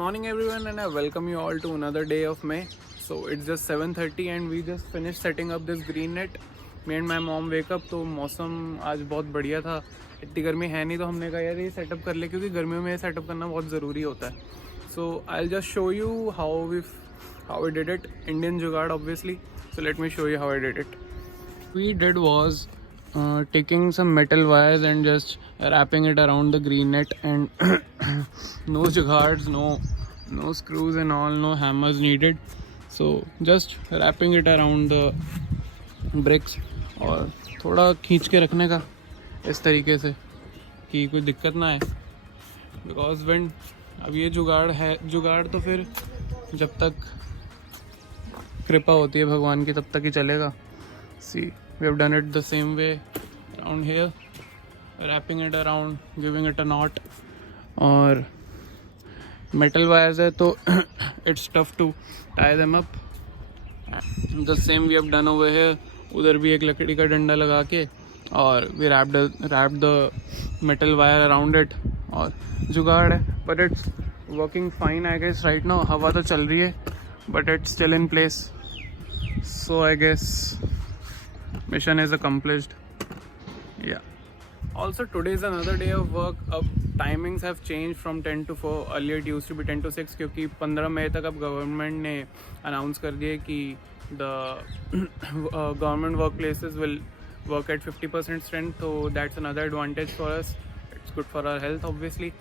morning everyone, and I welcome you all to another day of May. So it's just 7:30 and we just finished setting up this green net. Me and my mom wake up, तो मौसम आज बहुत बढ़िया था, इतनी गर्मी है नहीं, तो हमने कहा यार ये सेटअप कर ले, क्योंकि गर्मियों में सेटअप करना बहुत ज़रूरी होता है. So I'll just show you how we did it. Indian जुगाड़ obviously. So let me show you how I did it. We did was taking some metal wires and just wrapping it around the green net, and no jugards, no screws and all, no hammers needed. So just wrapping it around the bricks और थोड़ा खींच के रखने का इस तरीके से कि कोई दिक्कत ना आए. बिकॉज when अब ये जुगाड़ तो फिर जब तक कृपा होती है भगवान की तब तक ही चलेगा. See, we have done it the same way around here, wrapping it around, giving it a knot. और metal wires है तो it's tough to tie them up. The same we have done over here. उधर भी एक लकड़ी का डंडा लगा के और we wrapped the metal wire around it. और जुगाड़ है, but it's working fine I guess right now. हवा तो चल रही है, but it's still in place. So I guess mission is accomplished. Yeah. Also today is another day of work. अब timings have changed from 10 to 4. Earlier it used to be 10 to 6 क्योंकि 15 मई तक अब government ने announce कर दिया कि the government workplaces will work at 50% strength. So that's another advantage for us. It's good for our health obviously.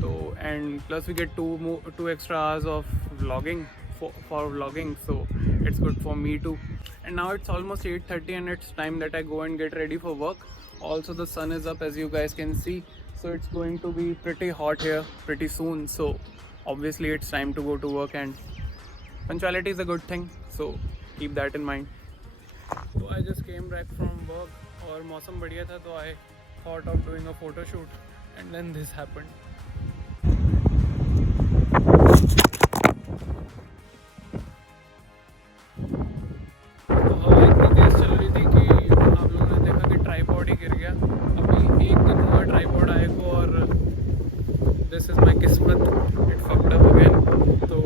So and plus we get two extra hours of vlogging for vlogging. So it's good for me too. And now it's almost 8:30 and it's time that I go and get ready for work. Also the sun is up as you guys can see, so it's going to be pretty hot here pretty soon. So obviously it's time to go to work, and punctuality is a good thing, so keep that in mind. So I just came back from work और मौसम बढ़िया था, तो I thought of doing a photo shoot, and then this happened. This is my kismet. It fucked up again. So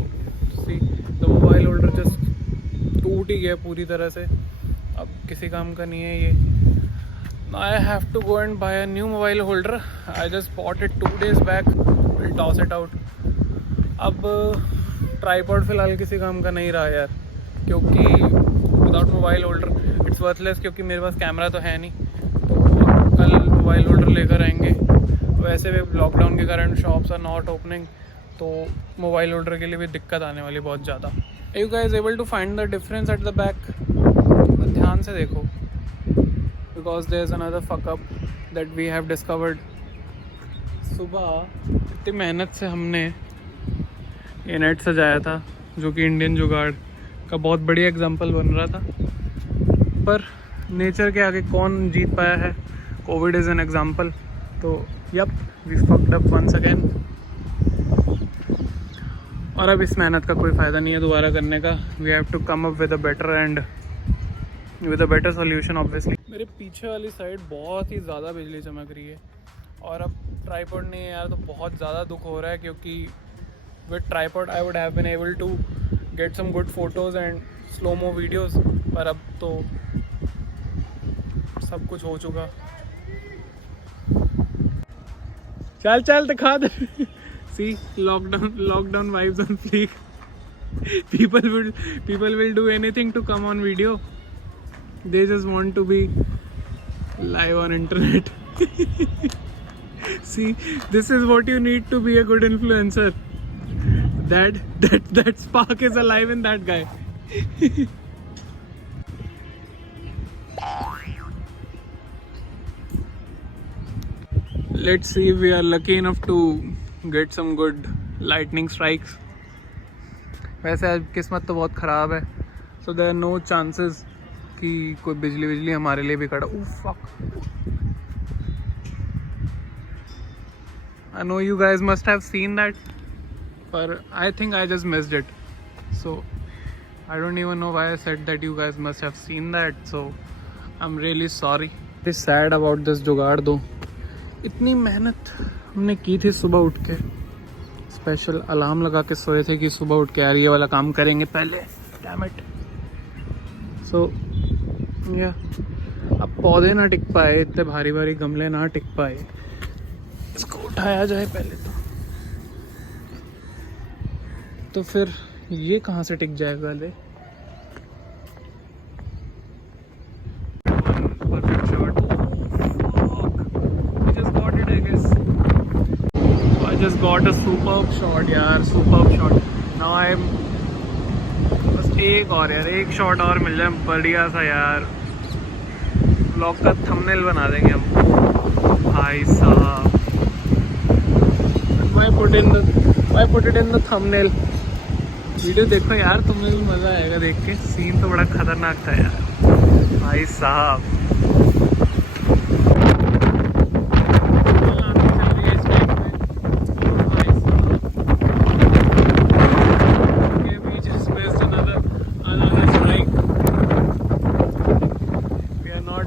see, the mobile holder just टूट ही गया पूरी तरह से. अब किसी काम का नहीं है ये. I have to go and buy a new mobile holder. I just bought it 2 days back. We'll toss it out. अब ट्राईपॉड फिलहाल किसी काम का नहीं रहा यार, क्योंकि without mobile holder it's worthless, क्योंकि मेरे पास कैमरा तो है नहीं. तो कल मोबाइल होल्डर लेकर आएंगे. वैसे भी लॉकडाउन के कारण शॉप्स आर नॉट ओपनिंग, तो मोबाइल होल्डर के लिए भी दिक्कत आने वाली बहुत ज़्यादा. You guys able to find the difference at the back? ध्यान से देखो, because there is another fuck up that we have discovered. सुबह इतनी मेहनत से हमने ये नेट सजाया था, जो कि इंडियन जुगाड़ का बहुत बढ़िया एग्जाम्पल बन रहा था, पर नेचर के आगे कौन जीत पाया है. Covid is an example. तो yup, we fucked up once again. और अब इस मेहनत का कोई फ़ायदा नहीं है दोबारा करने का. We have to come up with a better and with a better solution obviously. मेरे पीछे वाली साइड बहुत ही ज़्यादा बिजली चमक रही है, और अब ट्राईपॉड नहीं है यार, तो बहुत ज़्यादा दुख हो रहा है, क्योंकि with tripod I would have been able to get some good photos and slow mo videos. पर अब तो सब कुछ हो चुका. चल दिखा दे. See, lockdown vibes on fleek. People will do anything to come on video. They just want to be live on internet. See, this is what you need to be a good influencer. That spark is alive in that guy. Let's see if we are lucky enough to get some good lightning strikes. वैसे आज किस्मत तो बहुत ख़राब है, so there are no chances कि कोई बिजली हमारे लिए भी खड़ा. fuck. I know you guys must have seen that, but I think I just missed it. So I don't even know why I said that you guys must have seen that. So I'm really sorry. Very sad about this जुगाड़. दो इतनी मेहनत हमने की थी सुबह उठ के, स्पेशल अलार्म लगा के सोए थे कि सुबह उठ के यार ये वाला काम करेंगे पहले। Damn it. सो या अब पौधे ना टिक पाए, इतने भारी भारी गमले ना टिक पाए, इसको उठाया जाए पहले तो फिर ये कहाँ से टिक जाएगा ले। Perfect shot. I just got a superb shot यार, superb shot. Now I'm बस एक और यार, एक शॉट और मिल जाए बढ़िया सा यार, ब्लॉग का थंबनेल बना देंगे हम भाई साहब। Why put it in the thumbnail? Video देखो यार, तुम्हें भी मज़ा आएगा देख के। सीन तो बड़ा खतरनाक था यार भाई साहब।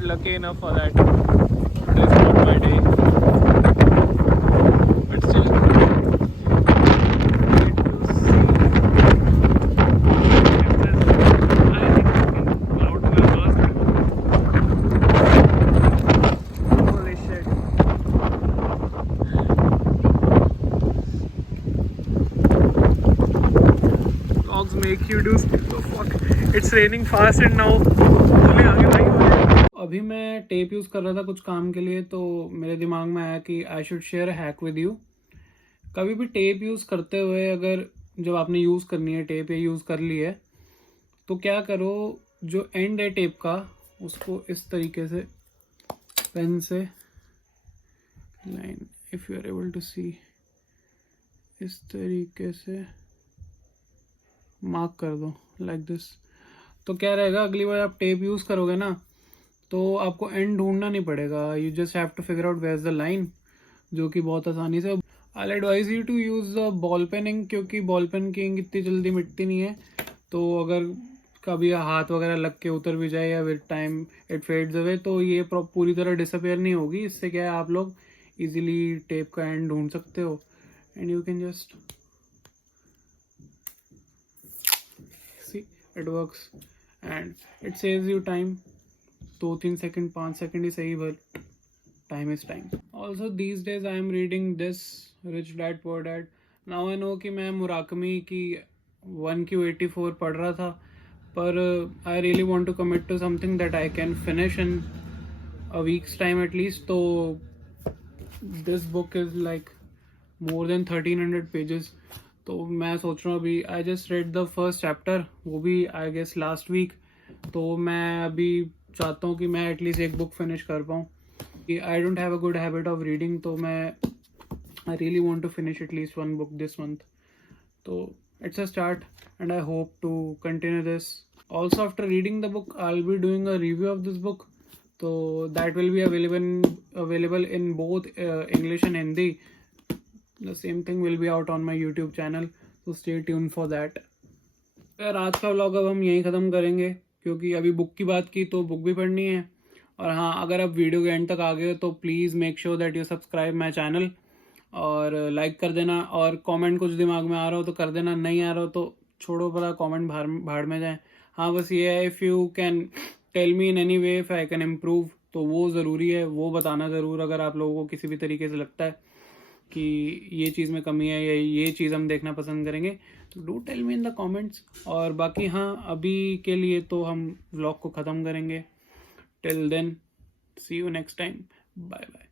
Lucky enough for that. It is not my day. But still, great to see. I think we can cloud to the first. Holy shit. Vlogs make you do stuff. Oh, fuck. It's raining fast and now. आगे भाई। अभी मैं tape use कर रहा था कुछ काम के लिए, तो मेरे दिमाग में आया कि I should share hack with you. कभी भी टेप यूज़ करते हुए अगर जब आपने यूज़ करनी है टेप या यूज़ कर ली है, तो क्या करो, जो एंड है टेप का उसको इस तरीके से पेन से line, if you are able to see, इस तरीके से मार्क कर दो लाइक दिस। तो क्या रहेगा, अगली बार आप टेप यूज़ करोगे ना तो आपको एंड ढूंढना नहीं पड़ेगा। You just have to figure out where is the line, जो कि बहुत आसानी से। I advise you to use ball pen ink, क्योंकि बॉल पेन की इंक इतनी जल्दी मिटती नहीं है। तो अगर कभी हाथ वगैरह लग के उतर भी जाए या with time it fades away, तो ये पूरी तरह डिसअपेयर नहीं होगी। इससे क्या है, आप लोग इजीली टेप का एंड ढूंढ सकते हो and you can just see it works and it saves you time. 2-3 second 5 second ही सही, but time is time. Also these days I am reading this Rich Dad Poor Dad. Now I know कि मैं Murakami की 1Q84 पढ़ रहा था, पर I really want to commit to something that I can finish in a weeks time at least. तो this book is like more than 1300 pages. तो मैं सोच रहा हूँ अभी, I just read the first chapter, वो भी आई गेस लास्ट वीक। तो मैं अभी चाहता हूँ कि मैं एटलीस्ट एक बुक फिनिश कर पाऊँ। I don't have a good habit of reading, तो मैं I really want to finish at least one book this month. तो it's a start and I hope to continue this. Also after reading the book I will be doing a review of this book, तो that will be available in both English and Hindi. The same thing will be out on my YouTube channel, तो stay tune for that. यार आज का vlog अब हम यहीं ख़त्म करेंगे, क्योंकि अभी बुक की बात की तो बुक भी पढ़नी है। और हाँ, अगर आप वीडियो के एंड तक आ गए हो तो please make sure that you subscribe my channel और लाइक कर देना। और कमेंट कुछ दिमाग में आ रहा हो तो कर देना, नहीं आ रहा हो तो छोड़ो, पता कमेंट भाड़ में जाए। हाँ बस ये है, if you can tell me in any way if I can improve, तो वो ज़रूरी है, वो बताना ज़रूर। अगर आप लोगों को किसी भी तरीके से लगता है कि ये चीज़ में कमी है या ये चीज़ हम देखना पसंद करेंगे, तो do tell me in the comments. और बाकी हाँ, अभी के लिए तो हम व्लॉग को ख़त्म करेंगे। Till then, see you next time, bye bye.